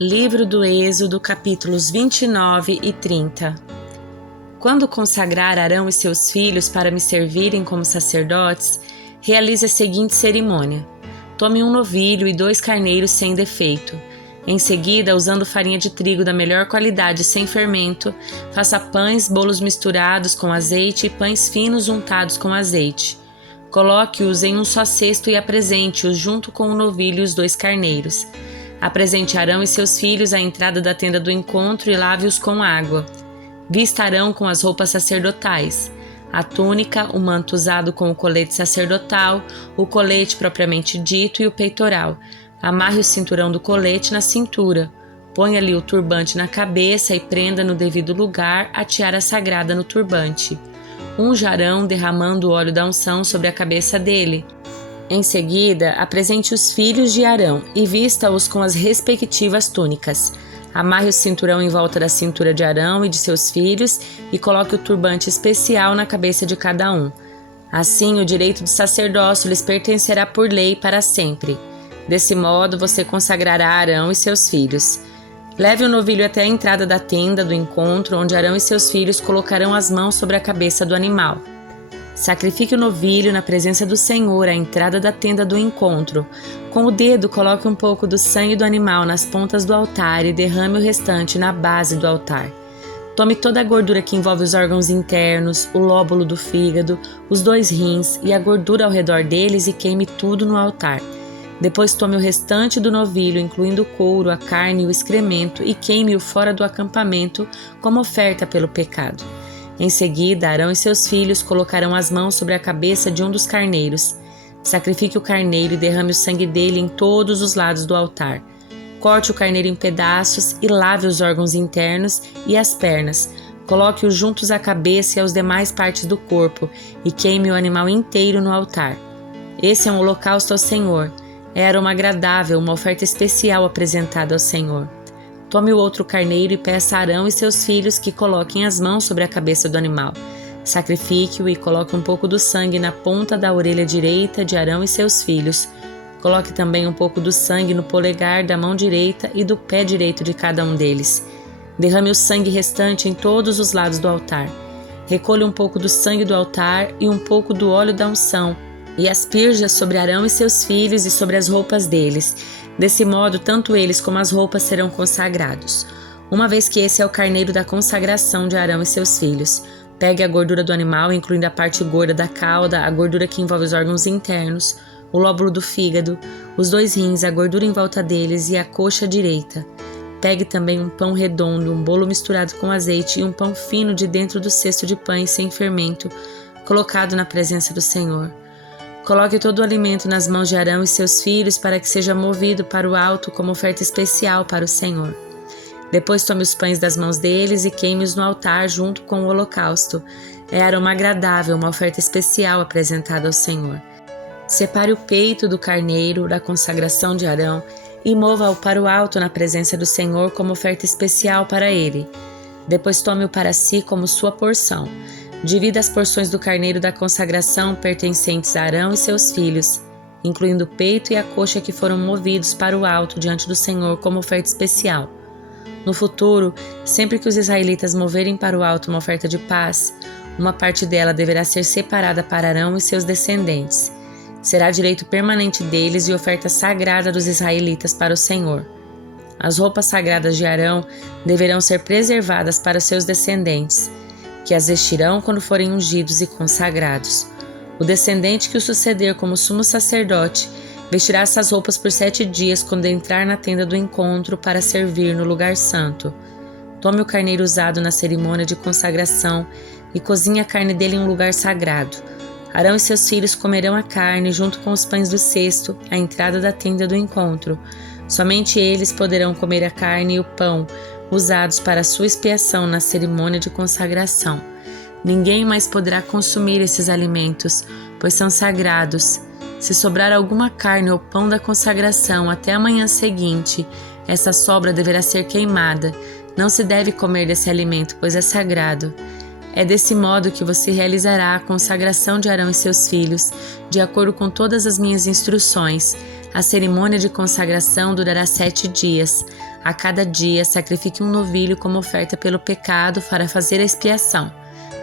Livro do Êxodo, capítulos 29 e 30. Quando consagrar Arão e seus filhos para me servirem como sacerdotes, realize a seguinte cerimônia. Tome um novilho e 2 carneiros sem defeito. Em seguida, usando farinha de trigo da melhor qualidade sem fermento, faça pães, bolos misturados com azeite e pães finos untados com azeite. Coloque-os em um só cesto e apresente-os junto com o novilho e os 2 carneiros. Apresente Arão e seus filhos à entrada da tenda do encontro e lave-os com água. Vista Arão com as roupas sacerdotais, a túnica, o manto usado com o colete sacerdotal, o colete propriamente dito e o peitoral. Amarre o cinturão do colete na cintura. Ponha-lhe o turbante na cabeça e prenda no devido lugar a tiara sagrada no turbante. Unja Arão derramando o óleo da unção sobre a cabeça dele. Em seguida, apresente os filhos de Arão e vista-os com as respectivas túnicas. Amarre o cinturão em volta da cintura de Arão e de seus filhos e coloque o turbante especial na cabeça de cada um. Assim, o direito de sacerdócio lhes pertencerá por lei para sempre. Desse modo, você consagrará Arão e seus filhos. Leve o novilho até a entrada da tenda do encontro, onde Arão e seus filhos colocarão as mãos sobre a cabeça do animal. Sacrifique o novilho na presença do Senhor à entrada da tenda do encontro. Com o dedo, coloque um pouco do sangue do animal nas pontas do altar e derrame o restante na base do altar. Tome toda a gordura que envolve os órgãos internos, o lóbulo do fígado, os 2 rins e a gordura ao redor deles e queime tudo no altar. Depois tome o restante do novilho, incluindo o couro, a carne e o excremento, e queime-o fora do acampamento como oferta pelo pecado. Em seguida, Arão e seus filhos colocarão as mãos sobre a cabeça de um dos carneiros. Sacrifique o carneiro e derrame o sangue dele em todos os lados do altar. Corte o carneiro em pedaços e lave os órgãos internos e as pernas. Coloque-os juntos à cabeça e às demais partes do corpo e queime o animal inteiro no altar. Esse é um holocausto ao Senhor. É aroma agradável, uma oferta especial apresentada ao Senhor. Tome o outro carneiro e peça a Arão e seus filhos que coloquem as mãos sobre a cabeça do animal. Sacrifique-o e coloque um pouco do sangue na ponta da orelha direita de Arão e seus filhos. Coloque também um pouco do sangue no polegar da mão direita e do pé direito de cada um deles. Derrame o sangue restante em todos os lados do altar. Recolha um pouco do sangue do altar e um pouco do óleo da unção e asperja sobre Arão e seus filhos e sobre as roupas deles. Desse modo, tanto eles como as roupas serão consagrados. Uma vez que esse é o carneiro da consagração de Arão e seus filhos, pegue a gordura do animal, incluindo a parte gorda da cauda, a gordura que envolve os órgãos internos, o lóbulo do fígado, os 2 rins, a gordura em volta deles e a coxa direita. Pegue também um pão redondo, um bolo misturado com azeite e um pão fino de dentro do cesto de pães sem fermento, colocado na presença do Senhor. Coloque todo o alimento nas mãos de Arão e seus filhos para que seja movido para o alto como oferta especial para o Senhor. Depois tome os pães das mãos deles e queime-os no altar junto com o holocausto. É aroma agradável, uma oferta especial apresentada ao Senhor. Separe o peito do carneiro da consagração de Arão e mova-o para o alto na presença do Senhor como oferta especial para ele. Depois tome-o para si como sua porção. Divida as porções do carneiro da consagração pertencentes a Arão e seus filhos, incluindo o peito e a coxa que foram movidos para o alto diante do Senhor como oferta especial. No futuro, sempre que os israelitas moverem para o alto uma oferta de paz, uma parte dela deverá ser separada para Arão e seus descendentes. Será direito permanente deles e oferta sagrada dos israelitas para o Senhor. As roupas sagradas de Arão deverão ser preservadas para os seus descendentes, que as vestirão quando forem ungidos e consagrados. O descendente que o suceder como sumo sacerdote vestirá essas roupas por 7 dias quando entrar na tenda do encontro para servir no lugar santo. Tome o carneiro usado na cerimônia de consagração e cozinhe a carne dele em um lugar sagrado. Arão e seus filhos comerão a carne junto com os pães do cesto à entrada da tenda do encontro. Somente eles poderão comer a carne e o pão usados para sua expiação na cerimônia de consagração. Ninguém mais poderá consumir esses alimentos, pois são sagrados. Se sobrar alguma carne ou pão da consagração até a manhã seguinte, essa sobra deverá ser queimada. Não se deve comer desse alimento, pois é sagrado. É desse modo que você realizará a consagração de Arão e seus filhos, de acordo com todas as minhas instruções. A cerimônia de consagração durará 7 dias. A cada dia, sacrifique um novilho como oferta pelo pecado para fazer a expiação.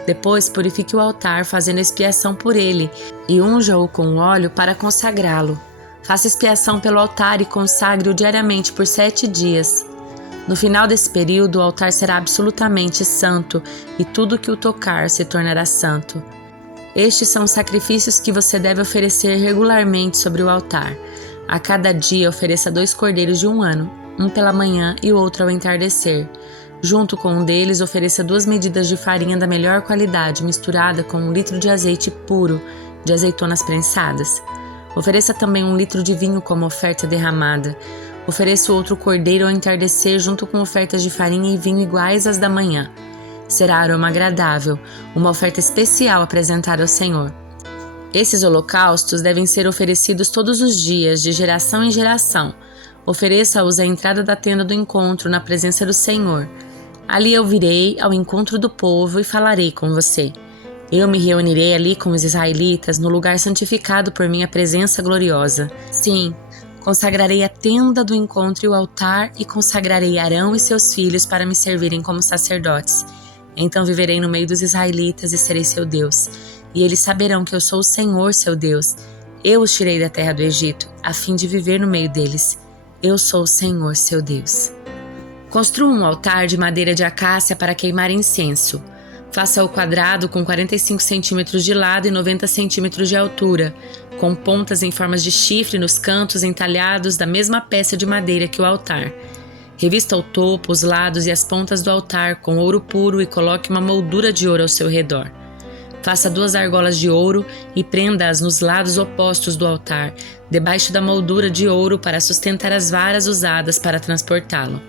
Depois, purifique o altar, fazendo expiação por ele, e unja-o com óleo para consagrá-lo. Faça expiação pelo altar e consagre-o diariamente por 7 dias. No final desse período, o altar será absolutamente santo e tudo que o tocar se tornará santo. Estes são os sacrifícios que você deve oferecer regularmente sobre o altar. A cada dia, ofereça 2 cordeiros de 1 ano, um pela manhã e o outro ao entardecer. Junto com um deles, ofereça 2 medidas de farinha da melhor qualidade, misturada com 1 litro de azeite puro, de azeitonas prensadas. Ofereça também 1 litro de vinho como oferta derramada. Ofereça outro cordeiro ao entardecer junto com ofertas de farinha e vinho iguais às da manhã. Será aroma agradável, uma oferta especial apresentada ao Senhor. Esses holocaustos devem ser oferecidos todos os dias, de geração em geração. Ofereça-os à entrada da tenda do encontro, na presença do Senhor. Ali eu virei ao encontro do povo e falarei com você. Eu me reunirei ali com os israelitas, no lugar santificado por minha presença gloriosa. Sim, consagrarei a tenda do encontro e o altar, e consagrarei Arão e seus filhos para me servirem como sacerdotes. Então viverei no meio dos israelitas e serei seu Deus. E eles saberão que eu sou o Senhor, seu Deus. Eu os tirei da terra do Egito, a fim de viver no meio deles. Eu sou o Senhor, seu Deus. Construa um altar de madeira de acácia para queimar incenso. Faça-o quadrado com 45 centímetros de lado e 90 centímetros de altura, com pontas em formas de chifre nos cantos entalhados da mesma peça de madeira que o altar. Revista o topo, os lados e as pontas do altar com ouro puro e coloque uma moldura de ouro ao seu redor. Faça 2 argolas de ouro e prenda-as nos lados opostos do altar, debaixo da moldura de ouro para sustentar as varas usadas para transportá-lo.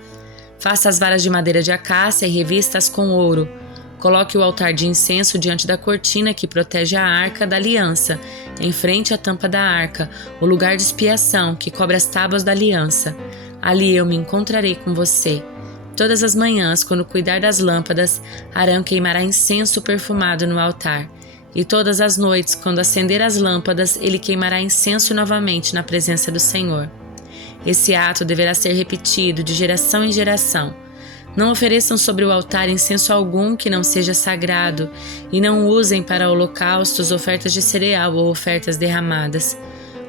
Faça as varas de madeira de acácia e revista-as com ouro. Coloque o altar de incenso diante da cortina que protege a arca da aliança, em frente à tampa da arca, o lugar de expiação que cobre as tábuas da aliança. Ali eu me encontrarei com você. Todas as manhãs, quando cuidar das lâmpadas, Arão queimará incenso perfumado no altar. E todas as noites, quando acender as lâmpadas, ele queimará incenso novamente na presença do Senhor. Esse ato deverá ser repetido de geração em geração. Não ofereçam sobre o altar incenso algum que não seja sagrado, e não usem para holocaustos ofertas de cereal ou ofertas derramadas.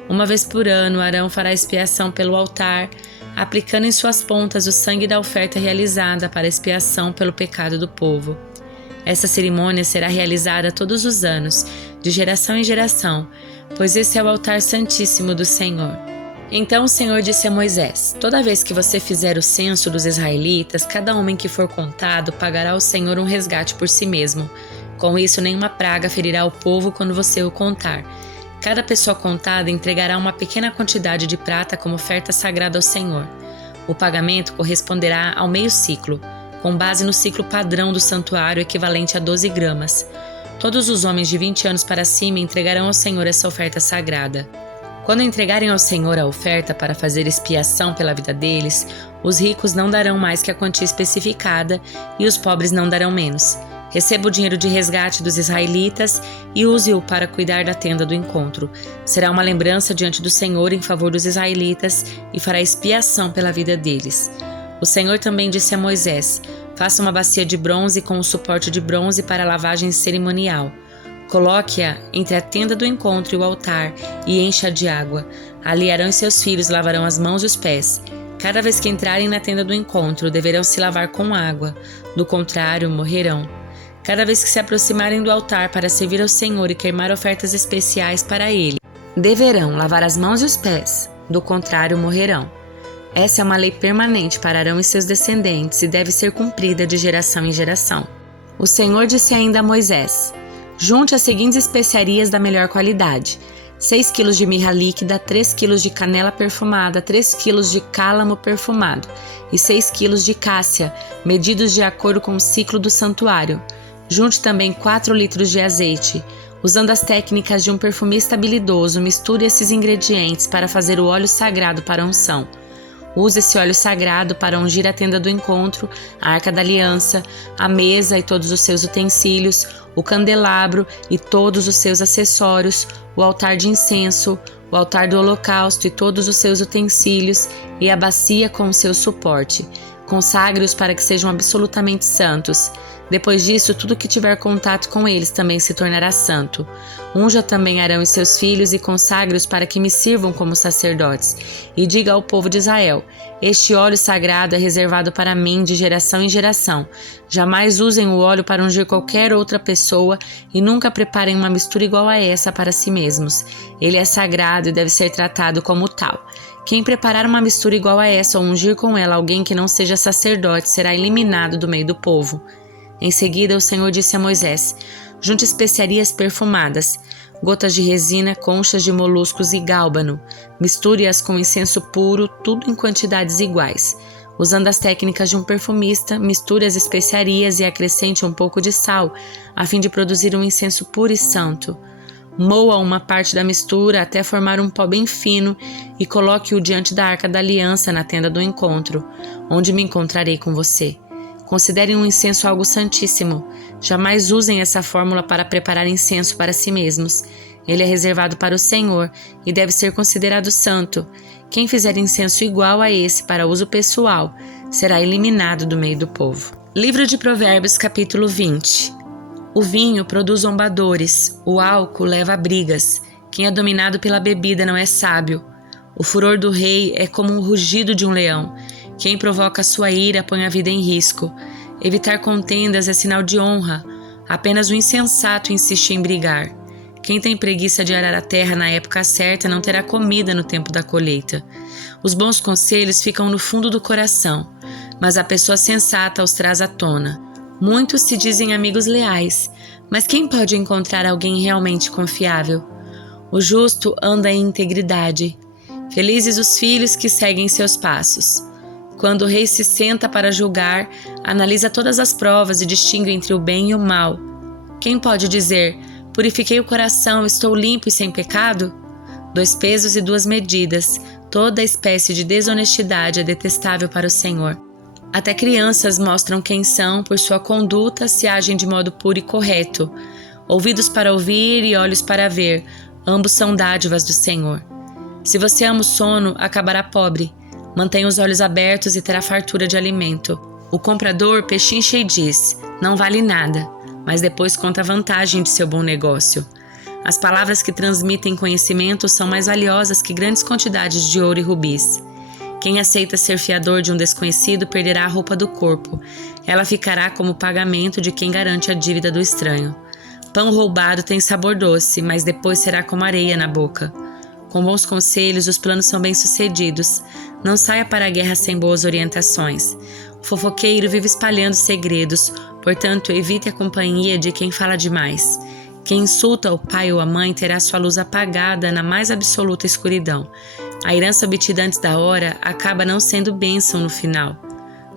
Uma vez por ano, Arão fará expiação pelo altar, aplicando em suas pontas o sangue da oferta realizada para expiação pelo pecado do povo. Essa cerimônia será realizada todos os anos, de geração em geração, pois esse é o altar santíssimo do Senhor. Então o Senhor disse a Moisés: toda vez que você fizer o censo dos israelitas, cada homem que for contado pagará ao Senhor um resgate por si mesmo. Com isso, nenhuma praga ferirá o povo quando você o contar. Cada pessoa contada entregará uma pequena quantidade de prata como oferta sagrada ao Senhor. O pagamento corresponderá ao meio ciclo, com base no ciclo padrão do santuário, equivalente a 12 gramas. Todos os homens de 20 anos para cima entregarão ao Senhor essa oferta sagrada. Quando entregarem ao Senhor a oferta para fazer expiação pela vida deles, os ricos não darão mais que a quantia especificada e os pobres não darão menos. Receba o dinheiro de resgate dos israelitas e use-o para cuidar da tenda do encontro. Será uma lembrança diante do Senhor em favor dos israelitas e fará expiação pela vida deles. O Senhor também disse a Moisés: faça uma bacia de bronze com um suporte de bronze para a lavagem cerimonial. Coloque-a entre a tenda do encontro e o altar e encha-a de água. Ali Arão e seus filhos lavarão as mãos e os pés. Cada vez que entrarem na tenda do encontro, deverão se lavar com água. Do contrário, morrerão. Cada vez que se aproximarem do altar para servir ao Senhor e queimar ofertas especiais para Ele, deverão lavar as mãos e os pés. Do contrário, morrerão. Essa é uma lei permanente para Arão e seus descendentes e deve ser cumprida de geração em geração. O Senhor disse ainda a Moisés: junte as seguintes especiarias da melhor qualidade: 6 kg de mirra líquida, 3 kg de canela perfumada, 3 kg de cálamo perfumado e 6 kg de cássia, medidos de acordo com o ciclo do santuário. Junte também 4 litros de azeite. Usando as técnicas de um perfumista habilidoso, misture esses ingredientes para fazer o óleo sagrado para a unção. Use esse óleo sagrado para ungir a tenda do encontro, a arca da aliança, a mesa e todos os seus utensílios, o candelabro e todos os seus acessórios, o altar de incenso, o altar do holocausto e todos os seus utensílios e a bacia com o seu suporte. Consagre-os para que sejam absolutamente santos. Depois disso, tudo que tiver contato com eles também se tornará santo. Unja também Arão e seus filhos e consagre-os para que me sirvam como sacerdotes. E diga ao povo de Israel: este óleo sagrado é reservado para mim de geração em geração. Jamais usem o óleo para ungir qualquer outra pessoa e nunca preparem uma mistura igual a essa para si mesmos. Ele é sagrado e deve ser tratado como tal. Quem preparar uma mistura igual a essa ou ungir com ela alguém que não seja sacerdote será eliminado do meio do povo. Em seguida, o Senhor disse a Moisés: junte especiarias perfumadas, gotas de resina, conchas de moluscos e gálbano. Misture-as com incenso puro, tudo em quantidades iguais. Usando as técnicas de um perfumista, misture as especiarias e acrescente um pouco de sal, a fim de produzir um incenso puro e santo. Moa uma parte da mistura até formar um pó bem fino e coloque-o diante da arca da aliança na tenda do encontro, onde me encontrarei com você. Considerem um incenso algo santíssimo. Jamais usem essa fórmula para preparar incenso para si mesmos. Ele é reservado para o Senhor e deve ser considerado santo. Quem fizer incenso igual a esse para uso pessoal será eliminado do meio do povo. Livro de Provérbios, capítulo 20. O vinho produz zombadores, o álcool leva a brigas. Quem é dominado pela bebida não é sábio. O furor do rei é como o rugido de um leão. Quem provoca a sua ira põe a vida em risco. Evitar contendas é sinal de honra. Apenas o insensato insiste em brigar. Quem tem preguiça de arar a terra na época certa não terá comida no tempo da colheita. Os bons conselhos ficam no fundo do coração, mas a pessoa sensata os traz à tona. Muitos se dizem amigos leais, mas quem pode encontrar alguém realmente confiável? O justo anda em integridade. Felizes os filhos que seguem seus passos. Quando o rei se senta para julgar, analisa todas as provas e distingue entre o bem e o mal. Quem pode dizer: purifiquei o coração, estou limpo e sem pecado? 2 pesos e 2 medidas. Toda espécie de desonestidade é detestável para o Senhor. Até crianças mostram quem são por sua conduta se agem de modo puro e correto. Ouvidos para ouvir e olhos para ver, ambos são dádivas do Senhor. Se você ama o sono, acabará pobre. Mantenha os olhos abertos e terá fartura de alimento. O comprador pechincha e diz: não vale nada, mas depois conta a vantagem de seu bom negócio. As palavras que transmitem conhecimento são mais valiosas que grandes quantidades de ouro e rubis. Quem aceita ser fiador de um desconhecido perderá a roupa do corpo. Ela ficará como pagamento de quem garante a dívida do estranho. Pão roubado tem sabor doce, mas depois será como areia na boca. Com bons conselhos, os planos são bem-sucedidos. Não saia para a guerra sem boas orientações. O fofoqueiro vive espalhando segredos, portanto, evite a companhia de quem fala demais. Quem insulta o pai ou a mãe terá sua luz apagada na mais absoluta escuridão. A herança obtida antes da hora acaba não sendo bênção no final.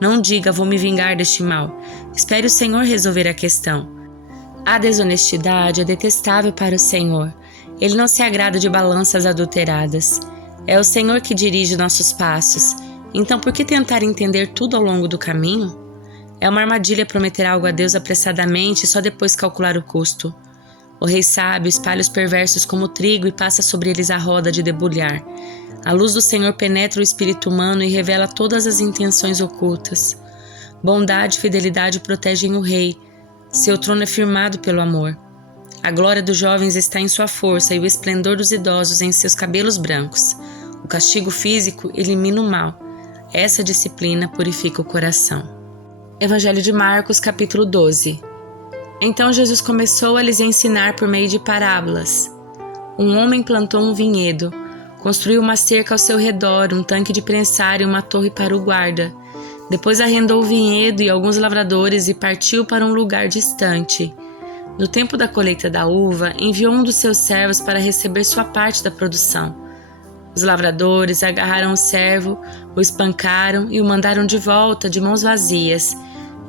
Não diga: vou me vingar deste mal. Espere o Senhor resolver a questão. A desonestidade é detestável para o Senhor. Ele não se agrada de balanças adulteradas. É o Senhor que dirige nossos passos. Então, por que tentar entender tudo ao longo do caminho? É uma armadilha prometer algo a Deus apressadamente e só depois calcular o custo. O rei sábio espalha os perversos como trigo e passa sobre eles a roda de debulhar. A luz do Senhor penetra o espírito humano e revela todas as intenções ocultas. Bondade e fidelidade protegem o rei. Seu trono é firmado pelo amor. A glória dos jovens está em sua força e o esplendor dos idosos em seus cabelos brancos. O castigo físico elimina o mal. Essa disciplina purifica o coração. Evangelho de Marcos, capítulo 12. Então Jesus começou a lhes ensinar por meio de parábolas. Um homem plantou um vinhedo, construiu uma cerca ao seu redor, um tanque de prensar e uma torre para o guarda. Depois arrendou o vinhedo e alguns lavradores e partiu para um lugar distante. No tempo da colheita da uva, enviou um dos seus servos para receber sua parte da produção. Os lavradores agarraram o servo, o espancaram e o mandaram de volta de mãos vazias.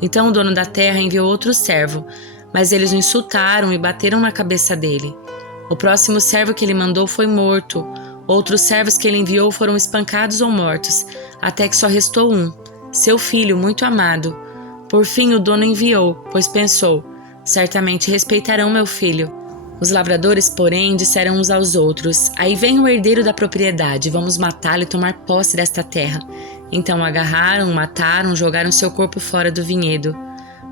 Então o dono da terra enviou outro servo, mas eles o insultaram e bateram na cabeça dele. O próximo servo que ele mandou foi morto. Outros servos que ele enviou foram espancados ou mortos, até que só restou um, seu filho muito amado. Por fim o dono enviou, pois pensou: certamente respeitarão meu filho. Os lavradores, porém, disseram uns aos outros: aí vem o herdeiro da propriedade, vamos matá-lo e tomar posse desta terra. Então o agarraram, mataram, jogaram seu corpo fora do vinhedo.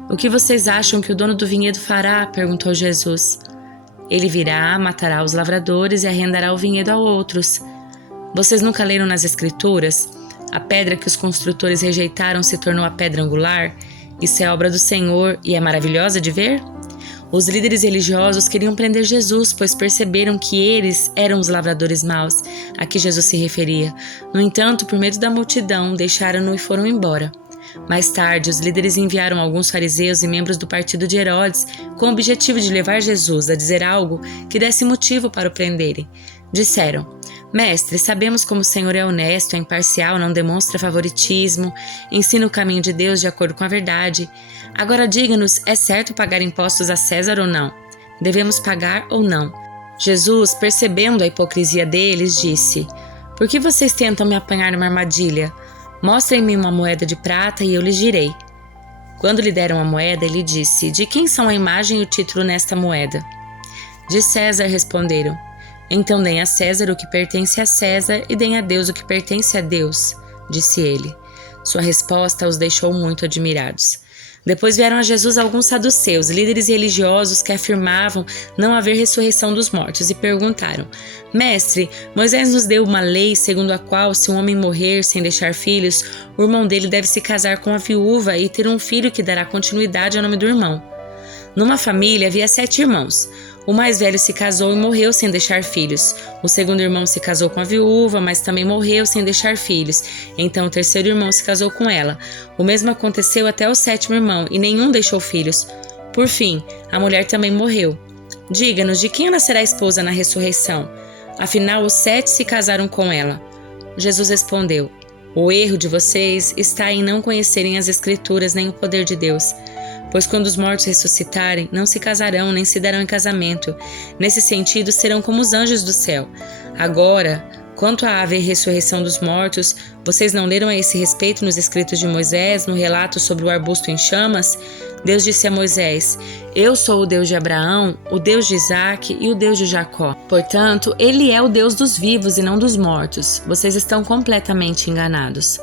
O que vocês acham que o dono do vinhedo fará? Perguntou Jesus. Ele virá, matará os lavradores e arrendará o vinhedo a outros. Vocês nunca leram nas Escrituras? A pedra que os construtores rejeitaram se tornou a pedra angular? Isso é obra do Senhor e é maravilhosa de ver? Os líderes religiosos queriam prender Jesus, pois perceberam que eles eram os lavradores maus a que Jesus se referia. No entanto, por medo da multidão, deixaram-no e foram embora. Mais tarde, os líderes enviaram alguns fariseus e membros do partido de Herodes com o objetivo de levar Jesus a dizer algo que desse motivo para o prenderem. Disseram: Mestre, sabemos como o Senhor é honesto, é imparcial, não demonstra favoritismo, ensina o caminho de Deus de acordo com a verdade. Agora diga-nos, é certo pagar impostos a César ou não? Devemos pagar ou não? Jesus, percebendo a hipocrisia deles, disse: Por que vocês tentam me apanhar numa armadilha? Mostrem-me uma moeda de prata e eu lhes direi. Quando lhe deram a moeda, ele disse: De quem são a imagem e o título nesta moeda? De César, responderam. Então deem a César o que pertence a César e deem a Deus o que pertence a Deus, disse ele. Sua resposta os deixou muito admirados. Depois vieram a Jesus alguns saduceus, líderes religiosos que afirmavam não haver ressurreição dos mortos, e perguntaram: Mestre, Moisés nos deu uma lei segundo a qual, se um homem morrer sem deixar filhos, o irmão dele deve se casar com a viúva e ter um filho que dará continuidade ao nome do irmão. Numa família havia 7 irmãos. O mais velho se casou e morreu sem deixar filhos. O segundo irmão se casou com a viúva, mas também morreu sem deixar filhos. Então o terceiro irmão se casou com ela. O mesmo aconteceu até o 7º irmão, e nenhum deixou filhos. Por fim, a mulher também morreu. Diga-nos, de quem ela será esposa na ressurreição? Afinal, os 7 se casaram com ela. Jesus respondeu: O erro de vocês está em não conhecerem as Escrituras nem o poder de Deus. Pois quando os mortos ressuscitarem, não se casarão nem se darão em casamento. Nesse sentido, serão como os anjos do céu. Agora, quanto a haver ressurreição dos mortos, vocês não leram a esse respeito nos escritos de Moisés, no relato sobre o arbusto em chamas? Deus disse a Moisés: Eu sou o Deus de Abraão, o Deus de Isaque e o Deus de Jacó. Portanto, ele é o Deus dos vivos e não dos mortos. Vocês estão completamente enganados.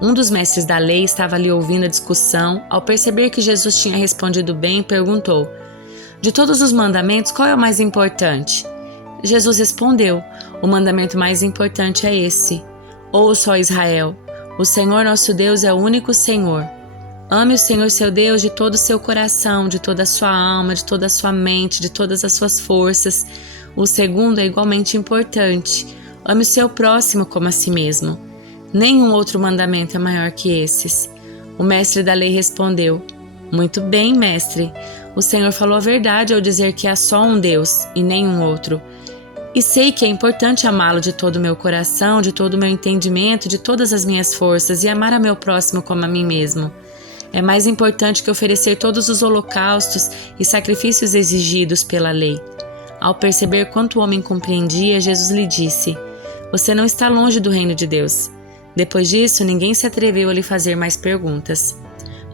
Um dos mestres da lei estava ali ouvindo a discussão. Ao perceber que Jesus tinha respondido bem, perguntou: De todos os mandamentos, qual é o mais importante? Jesus respondeu: O mandamento mais importante é esse: Ouça, ó Israel, o Senhor nosso Deus é o único Senhor. Ame o Senhor seu Deus de todo o seu coração, de toda a sua alma, de toda a sua mente, de todas as suas forças. O segundo é igualmente importante: ame o seu próximo como a si mesmo. Nenhum outro mandamento é maior que esses. O mestre da lei respondeu: Muito bem, mestre. O Senhor falou a verdade ao dizer que há só um Deus e nenhum outro. E sei que é importante amá-lo de todo o meu coração, de todo o meu entendimento, de todas as minhas forças e amar a meu próximo como a mim mesmo. É mais importante que oferecer todos os holocaustos e sacrifícios exigidos pela lei. Ao perceber quanto o homem compreendia, Jesus lhe disse: Você não está longe do reino de Deus. Depois disso, ninguém se atreveu a lhe fazer mais perguntas.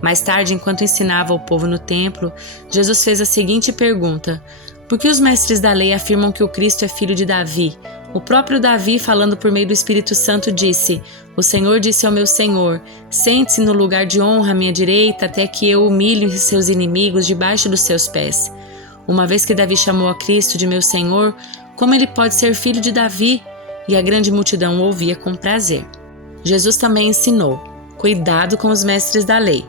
Mais tarde, enquanto ensinava o povo no templo, Jesus fez a seguinte pergunta: Por que os mestres da lei afirmam que o Cristo é filho de Davi? O próprio Davi, falando por meio do Espírito Santo, disse: O Senhor disse ao meu Senhor: Sente-se no lugar de honra à minha direita, até que eu humilhe seus inimigos debaixo dos seus pés. Uma vez que Davi chamou a Cristo de meu Senhor, como ele pode ser filho de Davi? E a grande multidão o ouvia com prazer. Jesus também ensinou: Cuidado com os mestres da lei.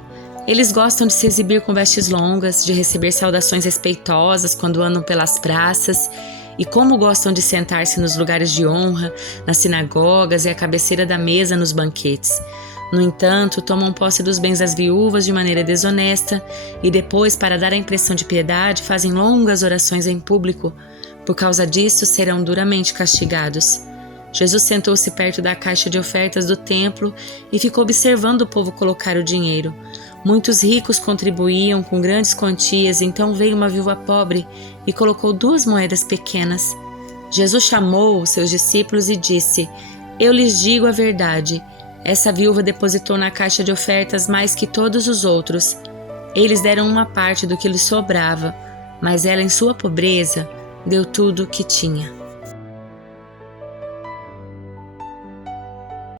Eles gostam de se exibir com vestes longas, de receber saudações respeitosas quando andam pelas praças, e como gostam de sentar-se nos lugares de honra, nas sinagogas e à cabeceira da mesa nos banquetes. No entanto, tomam posse dos bens das viúvas de maneira desonesta e depois, para dar a impressão de piedade, fazem longas orações em público. Por causa disso, serão duramente castigados. Jesus sentou-se perto da caixa de ofertas do templo e ficou observando o povo colocar o dinheiro. Muitos ricos contribuíam com grandes quantias, então veio uma viúva pobre e colocou 2 moedas pequenas. Jesus chamou os seus discípulos e disse: Eu lhes digo a verdade. Essa viúva depositou na caixa de ofertas mais que todos os outros. Eles deram uma parte do que lhes sobrava, mas ela, em sua pobreza, deu tudo o que tinha.